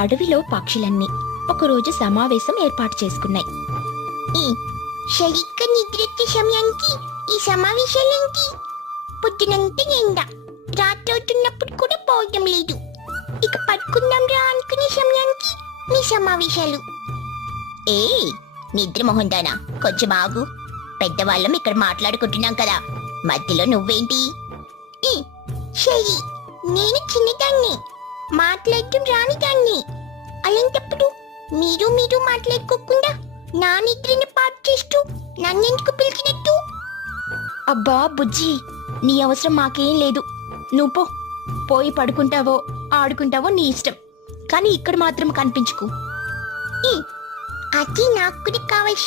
అడవిలో పక్షులన్నీ ఒకరోజు సమావేశం ఏర్పాటు చేసుకున్నాయి. సరిగ్గా నిద్రొచ్చే సమయానికి ఈ సమావేశాలేంటి? పొద్దునంతా ఎండ, రాత్రవుతున్నప్పుడు కూడా పోవడం లేదు. ఇక పడుకుందాం రా అనుకునే సమయానికి మీ సమావేశాలు. నిద్ర మొహందానా, కొంచెం ఆగు. పెద్దవాళ్ళం ఇక్కడ మాట్లాడుకుంటున్నాం కదా, మధ్యలో నువ్వేంటి? సరే, నేను చిన్నదాన్ని, మాట్లాడటం రాని దాన్ని. అలాంటప్పుడు మీరు మాట్లాడుకోకుండా నా నిద్రని పాటు చేస్తూ నన్నెందుకు పిలిచినట్టు? అబ్బా బుజ్జి, నీ అవసరం మాకేం లేదు. నువ్వు పోయి పడుకుంటావో ఆడుకుంటావో నీ ఇష్టం, కానీ ఇక్కడ మాత్రం కనిపించుకు. అది నాకు కూడా కావాల్సి